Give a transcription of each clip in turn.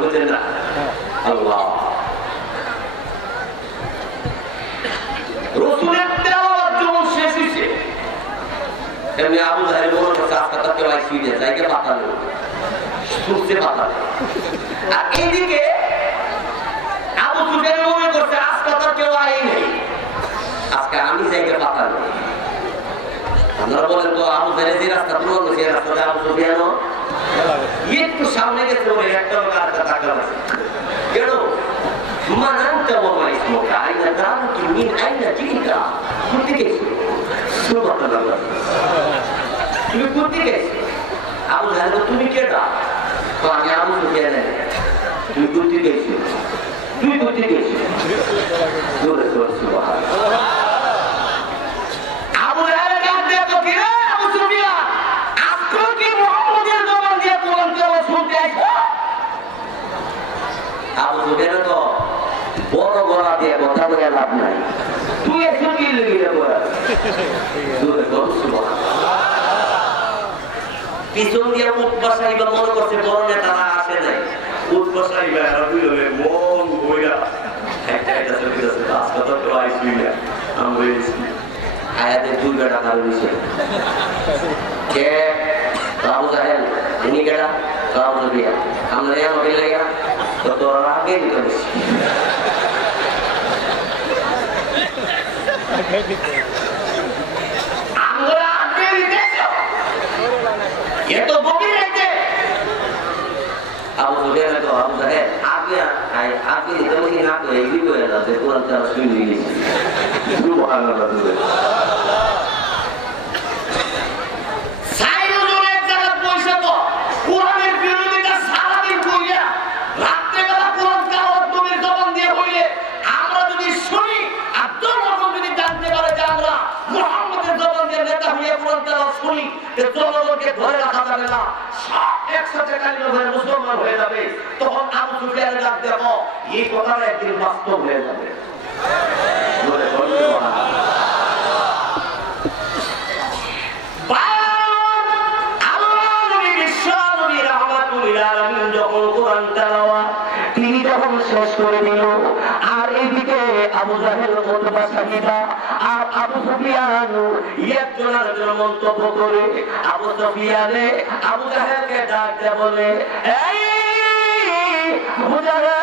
বুঝলেন না? আল্লাহ রসুলের তেলাওয়াত যখন শেষ হয়েছে এমনি আবু জাহেল মনে করছে আজকে তো কেউ শুয়ে জায়গা পাতালে সুস্থে পাতালে আর এইদিকে আবু সুফিয়ান মনে করছে আজকে তো কেউ আই নেই আজকে আমি জায়গা পাতালে আপনারা বলেন তো আবু জাহেল যে রাস্তা পুরো সেই রাস্তাতে আবু সুফিয়ানও একটু সামনে গেছে ওই একটা লোক আর একটা টাকা আছে কেন মানান্তা বাবা ইসমোকা আইনা দাম কি মিন আইনা জিনিকা করতে গেছে সুবহানাল্লাহ তুমি করতে গেছে আবু জাহেল তুমি কেডা তো আমি আবু সুফিয়ান তুই করতে গেছে তুই করতে গেছে জোরে জোরে সুবহানাল্লাহ আবু জাহেল ডাক দিয়ে তো কি রে আবু সুফিয়ান আজকে কি মুহাম্মদের জবান দিয়ে কোরআন তেলাওয়াত শুনতে আইছো আবু সুফিয়ান তো বড় গলা দিয়ে কথা বলে লাভ নাই তুই এসে কি লেগে বল জোরে বল সুবহানাল্লাহ পিছন দিয়ে উৎবা সাহিবা মনে করছে বড় নেতারা আসে নাই উৎবা সাহিবা রবি হয়ে মন বইরা একটা একটা চলে গেছে আজকে তো কেউ আইসি না আমরা এসি আয়াতে দুই বেটা কারো দিছে কে আবু জাহেল ইনি কেডা আবু সুফিয়ান আমরা এর মধ্যে লাগা তো তোরা আগে নিতে দিছি আমরা আগে নিতেছো এত গভীর রাতে আবু সুফিয়ান তো আবু জাহেল আগে নিতে বলি না তো এই করে যাচ্ছে কোরআন তেলাওয়াত শুনে নিয়েছি সুবহানাল্লাহ সাইরুল এক জায়গা পয়সা তো কোরআনের বিরোধিতা সারা দিন কইয়া রাতে বেলা কোরআন তেলাওয়াত নবীর জবান দিয়ে হইলে আমরা যদি শুনি আর জনগণ যদি জানতে পারে যে আমরা মুহাম্মদের জবান দিয়ে নেতা হয়ে কোরআন তেলাওয়াত শুনি তে জনগণকে ধরে রাখা যাবে না সব একসাথে কালিমা হয়ে মুসলমান হয়ে যাবে তখন আবু সুফিয়ান ডাক দেবো এই কথাটা একদিন বাস্তব হয়ে যাবে বলে বলতে তিনি যখন শেষ করে দিল আর এইদিকে আবু জাহেল উতবা সাহিবা আর আবু সুফিয়ান একজন আরেকজন মন্তব্য করে আবু সুফিয়ানে আবু জাহেলকে ডাক দিয়ে বলে এই আবু জাহেল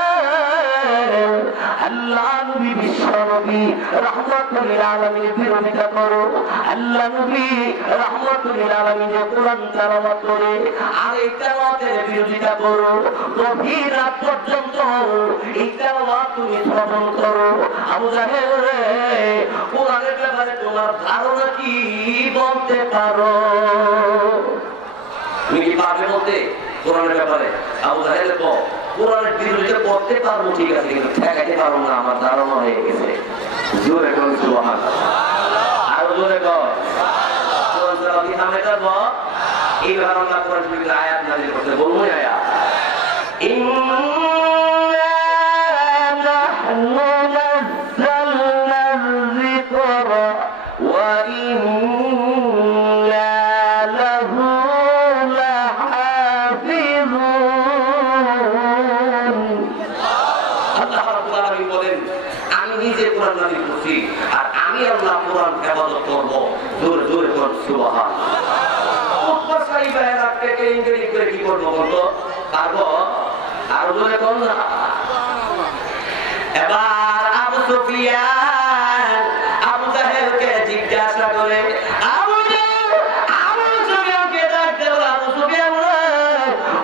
আল্লাহ নবী বিশ্ব নবী রাহমাতুল আলামিনের বিরোধিতা করো আল্লাহ নবী রাহমাতুল আলামিনের কোরআন তেলাওয়াত করে আর এই তেলাওয়াতের বিরোধিতা করো গভীর রাত পর্যন্ত এই তেলাওয়াত তুমি শ্রবণ করো আবু জাহেল কোরআনের ব্যাপারে তোমার ধারণা কি বলতে পারো তুমি কি পারবে বলতে কোরআনের ব্যাপারে আবু জাহেল তো কোরআনের বিরোধিতা করতে পারবো ঠিক আছে কিন্তু ঠেকাইতে পারবো না আমার ধারণা হয়ে গেছে জোরে কোন সুবহানাল্লাহ আর জোরে কর কোরআন তেলাওয়াত কি থামে যাবো এই ধারণা কোরআন থেকে আয়াত নাযিল করতে বলবো আয়াত ইন্না নাহনু নাযালনা যিকরা ওয়া ইন্না লাহু আর আমি আল্লাহ কোরআন ইবাদত করব জোরে জোরে কোন সুবহানাল্লাহ উতবা সাহিবা রাতকে ইংরেজি করে কি করব বলতো পারবো আর জোরে কোন না এবার আবু সুফিয়ান আবু জাহেলকে জিজ্ঞাসা করে আবু সুফিয়ানকে ডাক দাও আবু সুফিয়ান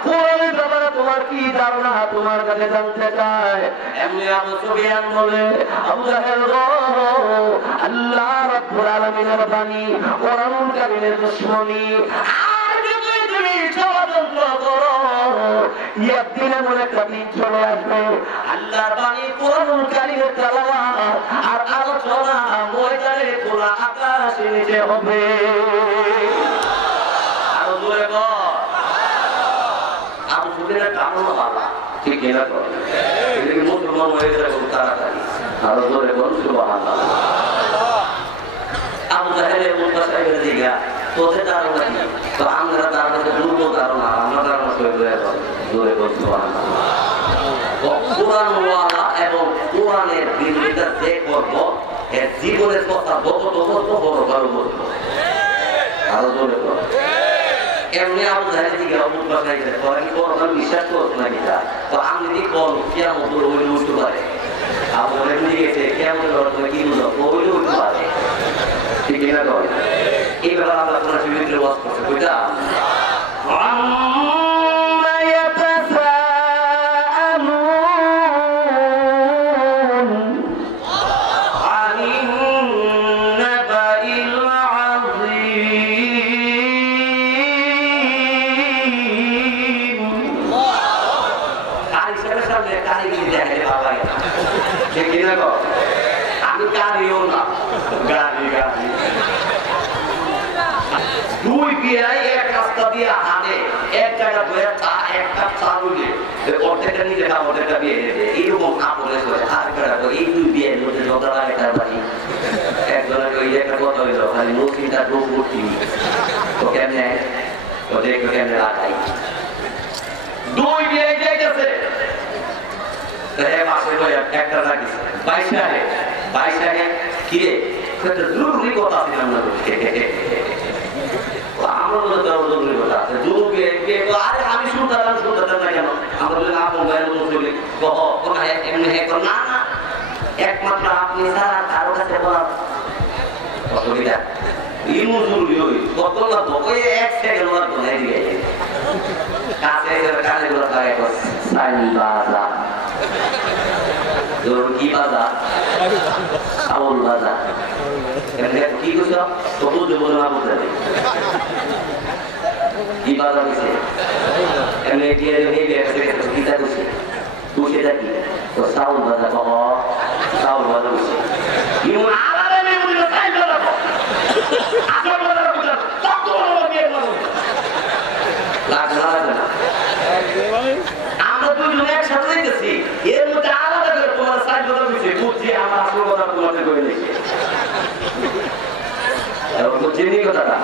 কোরআনের ব্যাপারে তোমার কি ধারণা তোমার কাছে জানতে চায় এমনি আবু সুফিয়ান বলে আবু জাহেল আল্লাহ রাব্বুল আলামিনের বাণী কোরআনুল কারীমের দুশমনী আর যদি তুমি ষড়যন্ত্র করো একদিন এমন একটা দিন চলে আসবে আল্লাহর বাণী কোরআনুল কারীমের তেলাওয়াত আর আলোচনা ময়দানে খোলা আকাশের নিচে হবে আর জোরে বল আবু সুফিয়ানের ধারণা ভালো ঠিক কিনা তো এদিকে মুসলমান হয়ে যাবে তাড়াতাড়ি আর জোরে বল সুবহানাল্লাহ আবু জাহেলের উতবা সাহিবের দিকে তোদের ধারণা কি তো আমরা ধারণা দুর্বল ধারণা আমরা ধারণা জোরে বল সুবহানাল্লাহ কোরআনওয়ালা এবং কোরআনের বিরোধিতা যে করব এর জীবনের কথা যত বড় বলবো আরো জোরে বল এমনি আবু জাহেল দিকে অবুত বাসায় গেছে তো আমি কোরআন বিশ্বাস করছ না কিনা তো আমি যদি কোন কিয়ামত হইলে উঠতে পারে আবু জাহেল দিকে গেছে কিয়ামত হলে কি বুঝো হইলে উঠতে পারে ঠিক কিনা কর এই ব্যাপারে আমরা কোরআন শরীফের ওয়াজ করতে বুঝা আমি গাড়িও না গাড়ি দুই বিয়াই এক রাস্তা দিয়ে হাঁটে এক জায়গা ধরে এক কাপ চালুলে অর্ধেকটা নিজে খাওয়া অর্ধেকটা বিয়ে দেবে এইরকম আপনে আর এই দুই বিয়ের মধ্যে ঝগড়া লাগে তার বাড়ি একজনের ওই একটা কথা হইল খালি নসিনটা ডোব ভর্তি তো কেমনে ওদের কেমনে লাগাই দুই বিয়ে গেছে একটা রাখিস 22 টাকা কিরে জরুরি কথা আছে জরুরি কথা আছে আরে আমি শুনতাম না কেন আমরা এমনি না না একমাত্র আপনি ছাড়া কারো কাছে বলার অসুবিধা ইমো জরুরি হই কত না বকে এক সেকেন্ড ওর বলে দিয়ে কাছে কানে গুলো থাকে সাইন বাজা কি বাজার চাউল বাজার কি করছো তবু দেবো না বলতে কি বাজার হয়েছে এমনি গীতা করছে তুই সেটা কি তো চাউল বাজার চাউল বাজার হয়েছে আমরা দুজন একসাথে দেখতেছি এর মধ্যে আলাদা করে তোমার সাইড কথা বলছে বুঝছি আমার আসল কথা তোমাদের করে নিয়েছি চিনি কথাটা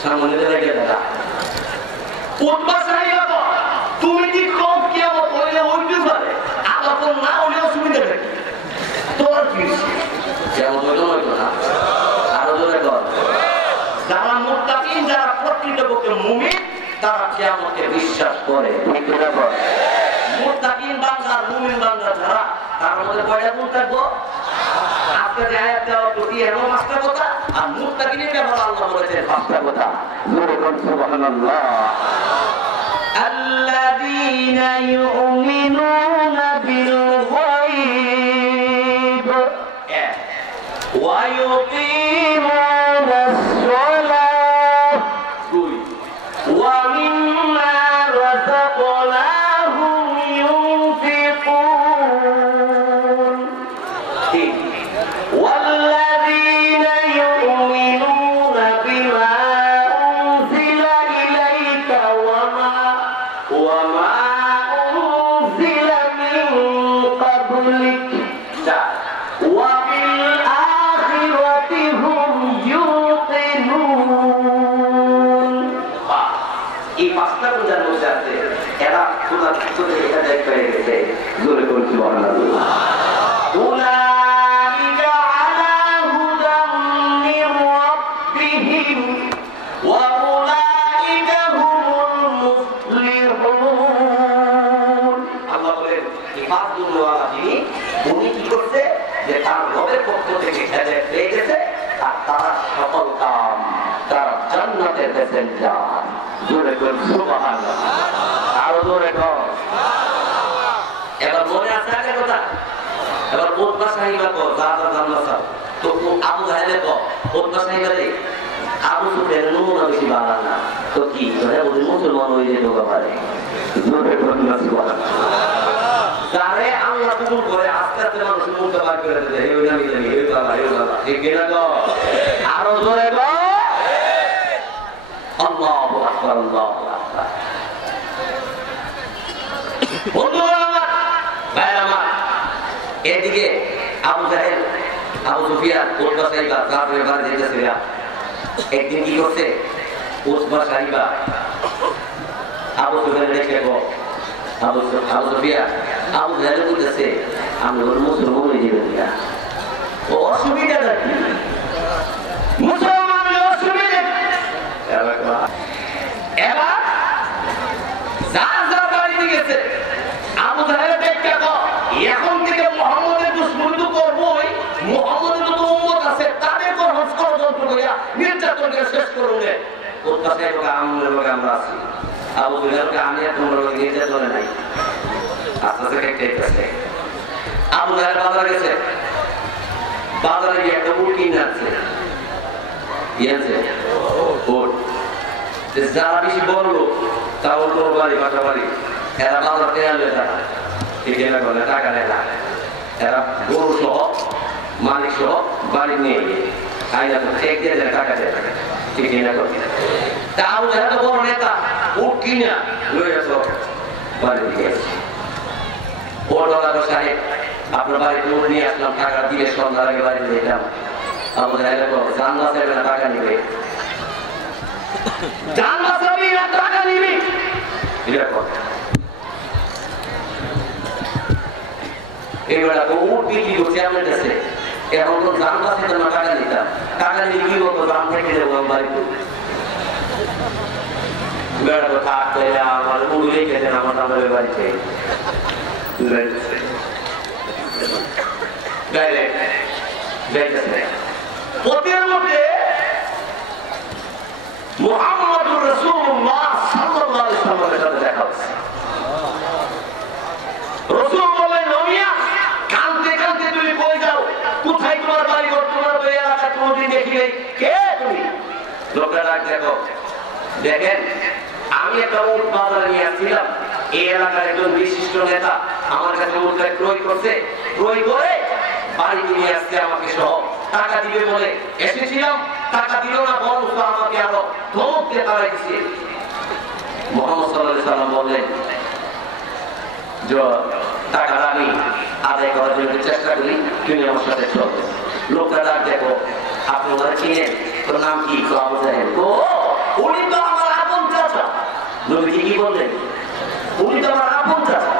সামনে লেগে দেখা তুমি কি কম কি আমার বললে উঠতে পারে আবার কোন না হলেও সুবিধা থাকে তোমার কি যেমন হইতো না আরো জোরে কর যারা মুত্তাকিন যারা প্রকৃতপক্ষে মুমিন তারা কিয়ামতকে বিশ্বাস করে মুত্তাকিন বান্দা মুমিন বান্দা যারা তার মধ্যে কয়টা গুণ থাকবো আজকে যে আয়াত তেলাওয়াত করছি এরকম 5টা কথা আর মুত্তাকিনের ব্যাপারে আল্লাহ বলেছেন 5টা কথা জোরে বল সুবহানাল্লাহ আল্লাযীনা ইউমিনুনা বিল গায়ব ওয়া ইউকিমুনাস সালাত ওয়া মিম্মা রাযাকনাহুম ইউনফিকুন ওয়াল্লাযীনা ইউমিনুনা বিমা উনজিলা ইলাইকা ওয়া মা উনজিলা মিন ক্বাবলিক ওয়া বিল আখিরাতি হুম ইউকিনুন। এই 5টা পূজার মধ্যে আছে এরা খোদা থেকে এটা দেখতে গেছে জোরে করে সুবহানাল্লাহ উলাইকা আলা হুদাম মির রাব্বিহিম ওয়া উলাইকা হুমুল মুফলিহুন। আল্লাহ বলেন এই 5 গুণওয়ালা যিনি উনি কি করছে যে তার রবের পক্ষ থেকে হেদায়েত পেয়ে গেছে আর তারা সকল কাম তারা জান্নাতের দিকে যান জোরে করে সুবহানাল্লাহ আরো জোরে কর। এবার মনে আছে আগে কথা এবার উতবা সাহিবা কো জাদা জান্নাত তো আবু জাহেল কো উতবা সাহিবা রে আবু সুফিয়ান নমুনা বেশি ভালো না তো কি ধরে ওই মুসলমান হয়ে যেতে পারে জোরে করে সুবহানাল্লাহ যারে আল্লাহ কবুল করে আস্তে আস্তে মানুষ মুখটা বার করে দেয় হে ওই আমি হে বাবা ঠিক কিনা গো আরো জোরে গো আল্লাহু আকবার আল্লাহু আকবার। বন্ধুরা আমার ভাইরা আমার এদিকে আবু জাহেল আবু সুফিয়ান উতবা সাহিবা কাফের বাড়ি যেতেছিল একদিন কি করছে উতবা সাহিবা আবু সুফিয়ান দেখে গো আবু সুফিয়ান আবু জাহেল বলতেছে আমি ওর মুসলমান হয়ে যাবেন না অসুবিধাটা কি মুসলমান অসুবিধা এবার যার যার বাড়িতে গেছে আবু জাহেল দেখতে এখন থেকে মুহাম্মদের দুশমনি তো করবোই মুহাম্মদের তো উম্মত আছে তাদের কোন ষড়যন্ত্র করিয়া নির্যাতন করে শেষ করুন ওর কাছে আমরা আছি আবু জাহেলকে আমি তোমরা নির্যাতনে নাই আস্তে আস্তে কেটেছে আবু জাহেল বাজারে গেছে বাজারে গিয়ে একটা উট কিনে আনছে যারা বেশি বড় লোক তাও তোর বাড়ি বাসা বাড়ি এরা বাজার কেনা লয়ে টাকা ঠিক না করলে টাকা নেয় না এরা গরু সহ মালিক সহ বাড়ি নিয়ে গিয়ে আইনা তো চেক দিয়ে দেয় টাকা দেয় ঠিক না করলে তাও এত বড় নেতা উট কিনা লয়ে আসো বাড়ি দিকে ওটা সাহেব আপনার বাড়িতে উঠ নিয়ে আসলাম টাকা দিয়ে সন্ধ্যার আগে বাড়িতে যেতাম আমাদের এলাকা জান বাঁচাবে না টাকা নিবে জান বাঁচাবি না টাকা নিবি এরকম এইবার উঠ বিক্রি করছে আমার কাছে এখন তো জান বাঁচাতে না টাকা নিতাম টাকা নিয়ে কি হতো জান থেকে দেবো আমি বাড়িতে বেড়াতো থাকতে আমার উড়লেই খেতেন আমার আমাদের বাড়িতে পথের মধ্যে মুহাম্মদুর রাসূলুল্লাহ সাল্লাল্লাহু আলাইহি ওয়াসাল্লামের সাথে দেখা হচ্ছে রাসূল বলেন নমিয়া কাঁদতে কাঁদতে তুমি কই যাও কোথায় তোমার বাড়ি ঘর তোমার ওই এলাকা কোনদিন দেখি নাই কে তুমি লোকটা ডাক দেখো দেখেন আমি একটা উট বাজারে নিয়ে আসছিলাম এই এলাকার একজন বিশিষ্ট নেতা আমার কাছে উটটা ক্রয় করছে ক্রয় করে বাড়িতে নিয়ে আসছে আমাকে সহ টাকা দিবে বলে এসেছিলাম টাকা দিল না বরং আমাকে আরো ধমক দিয়ে তাড়াই দিচ্ছে মুহাম্মদ সাল্লাল্লাহু আলাইহি ওয়াসাল্লাম বললেন যে টাকাটা আমি আদায় করার জন্য চেষ্টা করি তুমি আমার সাথে চলো লোকটা ডাক দেখো আপনি ওনারা চিনেন তোর নাম কি আবু জাহেল ও উনি তো আমার আপন চাচা নবীজি কি বললেন উনি তো আমার আপন চাচা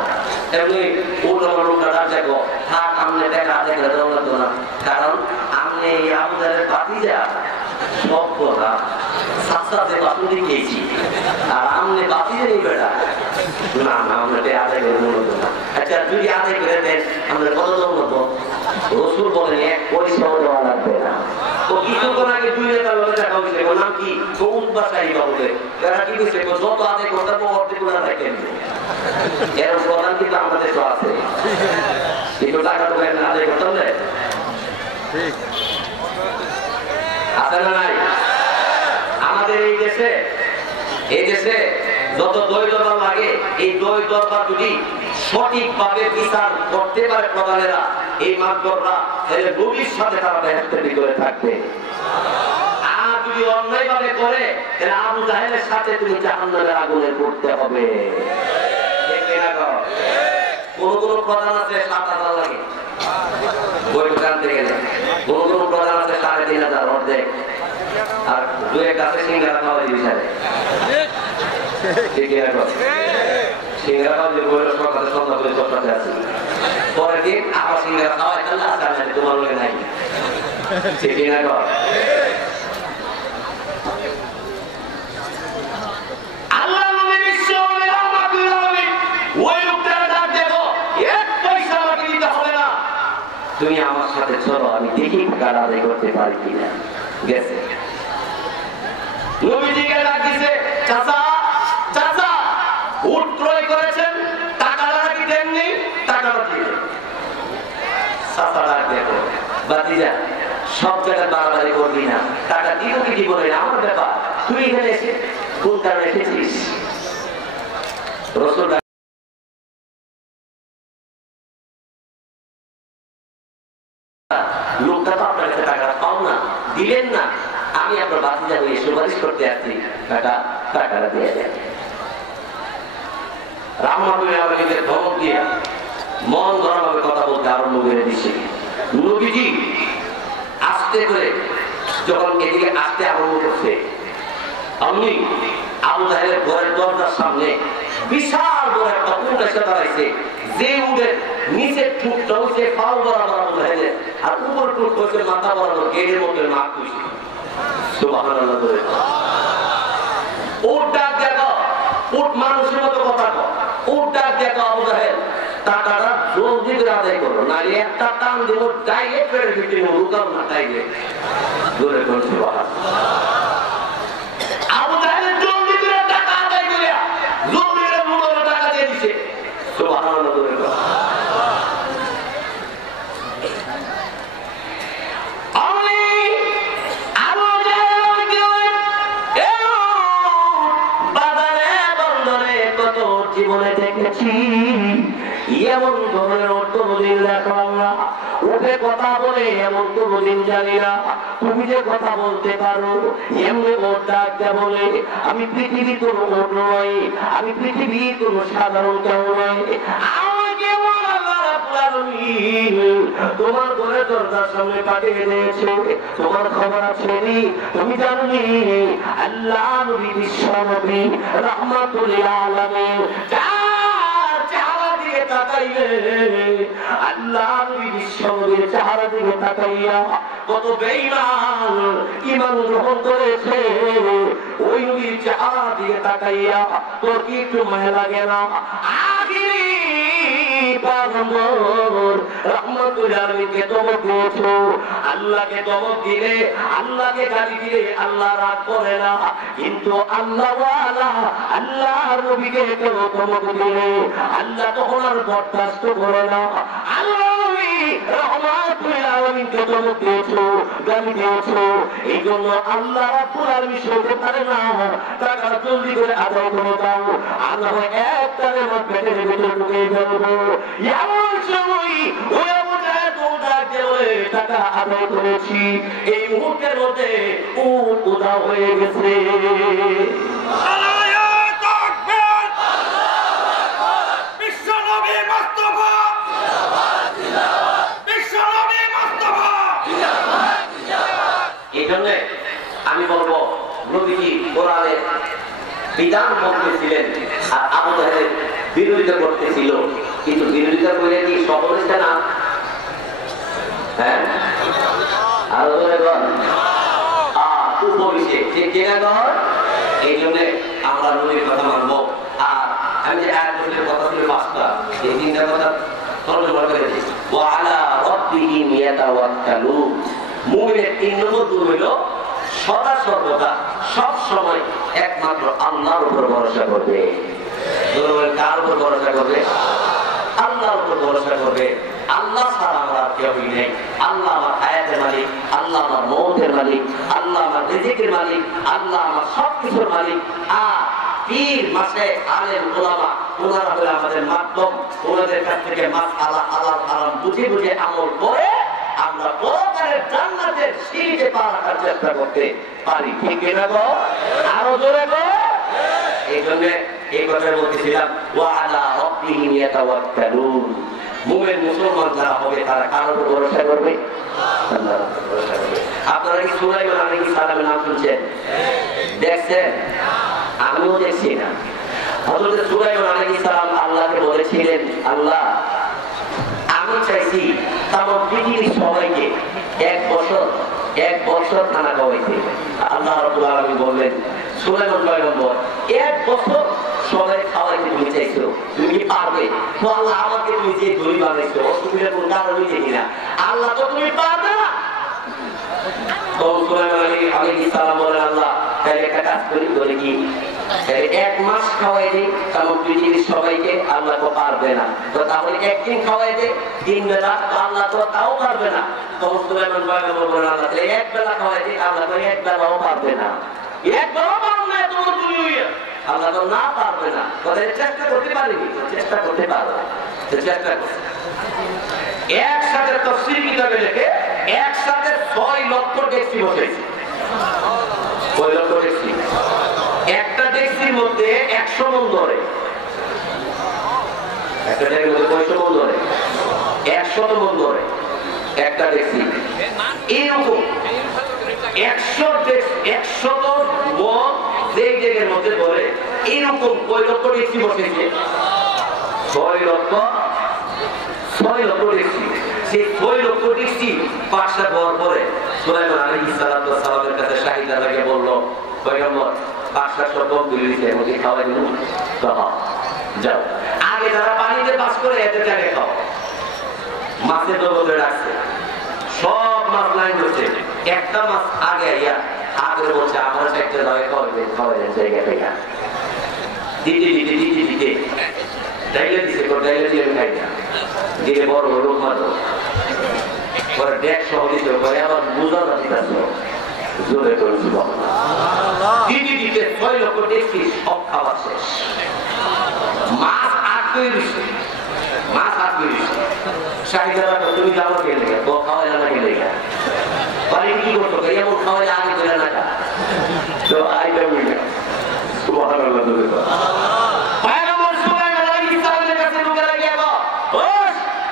এমনি ওর আমার লোকটা ডাক দেখো থাক আমনে টাকা আদায় করে দেওয়া লাগতো না কারণ আমনে এই আবু জাহেলের ভাতিজা সব কথা সাতটাতে বাসুদি খেয়েছি আর আমনে ভাতিজা নেই বেটা না না আমরা আদায় করে দেওয়া লাগতো না আচ্ছা যদি আদায় করে দেন আমরা কত দেওয়া লাগতো রসুল বলেন এক পয়সাও দেওয়া লাগবে না ও কিছুক্ষণ আগে দুই নেতার লোকের দেখা হয়েছে ওর নাম কি সৌদ বাসাই বাবুকে তারা কি করেছে যত আদায় করতে পারবো অর্ধেক করে দেখেন এরকম প্রধান কিন্তু আমাদের দেশে আছে একটু টাকা তো আদায় করতে হবে আছে না নাই আমাদের এই দেশে যত দই দরবার লাগে এই দই দরবার যদি সঠিকভাবে বিচার করতে পারে প্রধানেরা এই মাধ্যমরা নবীর সাথে তারা বেহেশতের ভিতরে থাকবে আর যদি অন্যায় ভাবে করে তাহলে আবু জাহেলের সাথে তুমি জাহান্নামের আগুনে পড়তে হবে কোন কোন প্রধান আছে 7,000 লাগে বই জানতে গেলে কোন কোন প্রধান আছে 3,500 অর্ধেক আর দুই এক আছে সিঙ্গারা খাওয়া দিবি সাথে ঠিক আছে সিঙ্গারা খাওয়া দিয়ে বইয়ের সরকার সন্ধ্যা করে চর্চাতে আছে পরের দিন আবার সিঙ্গারা খাওয়াই তাহলে আসতে আমি তোমার লোকে নাই ঠিক না কর আল্লাহ নবী বিশ্ব ওই লোকটার ডাক দেখো এক পয়সা আমাকে দিতে হবে না তুমি আমার সাথে চলো আমি দেখি কার আদায় করতে পারি কিনা গেছে নবীজিকে ডাক দিছে চাচা চাচা উট ক্রয় করেছেন টাকাটা কি দেননি টাকাটা দিয়ে চাচা ডাক দেখো বাতিজা সব জায়গায় বাড়াবাড়ি করবি না টাকা দিব কি দিব না আমার ব্যাপার তুই এখানে এসে কোন কারণে এসেছিস রাসূল লোকটা তো আপনার কাছে টাকা পাও না দিলেন না আমি আপনার বাতিজা হয়ে সুপারিশ করতে আসছি টাকাটা দিয়ে দেন রামকে ধমক দিয়ে মন ধরাভাবে কথা বলতে আরম্ভ করে দিচ্ছে নবীজি আস্তে করে যখন এদিকে আসতে আরম্ভ করছে আমি আবু জাহেলের ঘরের দরজার সামনে বিশাল বড় একটা উট এসে দাঁড়াইছে, যে উটের নিচের ঠুকটা হচ্ছে পাও বরাবর আবু জাহেলের, আর উপর টুক হচ্ছে মাথা বরাবর গেড়ের মতো নাক খুশি। সুবহানাল্লাহ বলে উট ডাক দেখো, উট মানুষের মতো কথা কও, উট ডাক দেখো আবু জাহেল টাকাটা জলদি করে আদায় করো, নাহলে একটা টান দেবো ডাইরেক্ট পেটের ভিতরে রুকাও না, ডাইরেক্ট জোরে কোন আবু জাহেল জলদি করে টাকা আদায় করিয়া জলদি করে মুড়ো টাকা দিয়ে দিছে। সুবহানাল্লাহ বলে জীবনে দেখেছি এমন ধরনের কোনদিন দেখলাম না, উঠে কথা বলে এমন কোনদিন জানি না। তুমি যে কথা বলতে পারো এমনি ওর ডাকতে বলে, আমি পৃথিবীর কোন ওর নয়, আমি পৃথিবীর কোন সাধারণ কেউ নয়, তোমার ঘরে দরজার সামনে পাঠিয়ে দিয়েছে। তোমার খবর আছে নি? তুমি জানি আল্লাহ নবী বিশ্ব নবী রাহমাতুল আলামিন চেহারা দিকে তাকাইলে, আল্লাহ নবী বিশ্ব নবীর চেহারা দিকে তাকাইয়া কত বেঈমান ঈমান গ্রহণ করেছে, ওই নবীর চেহারা দিকে তাকাইয়া তোর কি একটু মায়া লাগে না? আখিরি আল্লাহকে ধমক দিলে, আল্লাহকে গালি দিলে আল্লাহ রাগ করে না, কিন্তু আল্লাহ আল্লাহ নবীকে কেউ ধমক দিলে আল্লাহ তখন আর বরদাস্ত করে না। আল্লাহ রহমাতুল আলামিনকে ধমক দিয়েছো, গালি দিয়েছো, এই জন্য আল্লাহ রাব্বুল আলামিন সইতে পারে না, টাকা জলদি করে আদায় করে দাও, আল্লাহ একটা আমার পেটের ভিতরে ঢুকিয়ে ফেলবো। এমন সময় ওই আবু জাহেল টাকা আদায় করেছি, এই মুহূর্তের মধ্যে উদা হয়ে গেছে। এই জন্য আমি বলবো নবীজি কোরআনের বিধান বলতেছিলেন আর আবু জাহেলের বিরোধিতা করতেছিল, কিন্তু বিরোধিতা করে কি সফল হয়েছে না? হ্যাঁ, আরো উপবিষে যে কেনাগর। এই জন্য আমরা নবীর কথা মানবো। আর আমি যে এক বছরের কথা ছিল পাঁচটা, এই তিনটা কথা তর্জমা করে দিয়েছি। ওয়ালা রাব্বিহিম ইয়াতাওয়াক্কালুন, মুমিনের তিন নম্বর গুণ হলো সদা সর্বদা সব সময় একমাত্র আল্লাহর উপর ভরসা করবে। কার উপর ভরসা করবে? আল্লাহর উপর ভরসা করবে। আল্লাহ ছাড়া আমার কেউ নেই। আল্লাহ আমার হায়াতের মালিক, আল্লাহ আমার মৌতের মালিক, আল্লাহ আমার রিজিকের মালিক, আল্লাহ আমার সবকিছুর মালিক। আর পীর মাসে আলেম ওলামা ওনারা হলে আমাদের মাধ্যম, ওনাদের কাছ থেকে মাসআলা হালাল হারাম বুঝে বুঝে আমল করে আমরা পরকালের জান্নাতের সিঁড়িতে পা রাখার চেষ্টা করতে পারি। ঠিক কিনা গো? আরো জোরে গো। এই জন্য এই কথা বলতেছিলাম, ওয়ালা রাব্বিহিম ইয়াতাওয়াক্কালুন, মুমিন মুসলমান যারা হবে তারা কার উপর ভরসা করবে? আল্লাহর উপর ভরসা করবে। আপনারা কি সুলাইমান আলাইহিস সালামের নাম শুনছেন? দেখছেন? আমিও দেখছি না। হযরত সুলাইমান আলাইহিস সালাম আল্লাহকে বলেছিলেন, আল্লাহ আমি চাইছি তামাম পৃথিবীর সবাইকে এক বছর খানা খাওয়াইতে। আল্লাহ রাব্বুল আলামিন বললেন, সুলাইমান পয়গম্বর এক বছর সবাই খাওয়াইতে তুমি চাইছো, তুমি কি পারবে? তো আল্লাহ আমাকে তুমি যে ধনী বানাইছো, অসুবিধার কোনো কারণই দেখি না, আল্লাহ তো তুমি পারবে না। তখন সুলাইমান আলাইহিস সালাম বলেন, আল্লাহ তাহলে একটা কাজ করি, বলে কি এক মাস খাওয়াই দিই তামাম পৃথিবীর সবাইকে, আল্লাহ তো পারবে না। তো তাহলে একদিন খাওয়াই দে, 3 বেলা, আল্লাহ তো তাও পারবে না। তখন সুলাইমান পয়গম্বর বলেন, আল্লাহ তাহলে 1 বেলা খাওয়াই দিই, আল্লাহ তো 1 বেলাও পারবে না। 1 বেলাও পারবে না, তোমার তুমি আল্লাহ তো না পারবে না। কথা চেষ্টা করতে পারিনি, চেষ্টা করতে পারবে, চেষ্টা করতে একসাথে তাফসীর কিতাবে লেখে একসাথে 6 লক্ষ ডেক্সি বসেছে। 6 লক্ষ ডেক্সি, একটা ডেক্সির মধ্যে 100 মণ ধরে, একটা ডেক্সির মধ্যে 100 মণ ধরে, 100 মণ ধরে একটা ডেক্সি। এরকম 100 মণ যেই ডেকের মধ্যে ধরে, এরকম কয় লক্ষ ডেক্সি বসেছে? 6 লক্ষ দেখছি। সেই 6 লক্ষ দেখছি পাঁচটা হওয়ার পরে সুলাইমান আলাইহিস সালামের কাছে শাহিদা লাগে বললো, পয়গম্বর পাঁচটা সব কমপ্লিট হয়েছে, এমনকি খাওয়াই দিল যাও। আগে যারা পানিতে বাস করে এদের জায়গায় খাও। মাছের জগতে রাখছে, সব মাছ লাইন করছে। একটা মাছ আগে আইয়া হাতের বলছে আমার একটা জায়গায় খাওয়াইবেন জায়গা থেকে দিতে ডাইলে দিছে, ডাইলে দিয়ে আমি খাই না, দিলে বড় লোক মারো পরে ডেক সহ দিতে পরে আবার বোঝা যাচ্ছে জোরে করে দিতে 6 লক্ষ দেখছি সব খাওয়া শেষ। মাছ আট তৈরি, মাছ আট তৈরি। শাহিদা তুমি যাবো খেলে তো খাওয়া জানা খেলে বাড়ি কি করতো এমন খাওয়া আগে করে না তো আইটা বুঝলে সুবহানাল্লাহ। পয়গম্বর সুলাইমান আলাইহিস সালামের কাছে লোকেরা গিয়ে বলে, ও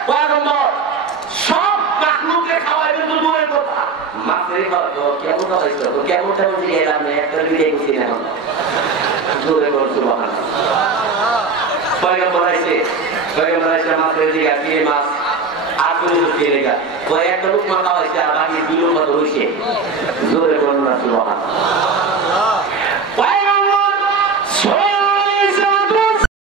পয়গম্বর সব মাখলুককে খাওয়াইবেন তো দূরের কথা, মাছের খাওয়াতো কেমন খাওয়াইছো তো কেমন কেমন দিয়ে এলাম না একটা ভিডিও করছি না এখন জোরে বল সুবহানাল্লাহ। পয়গম্বর আইছে মাছের দিকে দিয়ে মাছ আর করে দিয়ে লেগা ওই একটা লোক মাথা হয়েছে আর বাকি 2 লোক মতো হয়েছে জোরে বল না সুবহানাল্লাহ।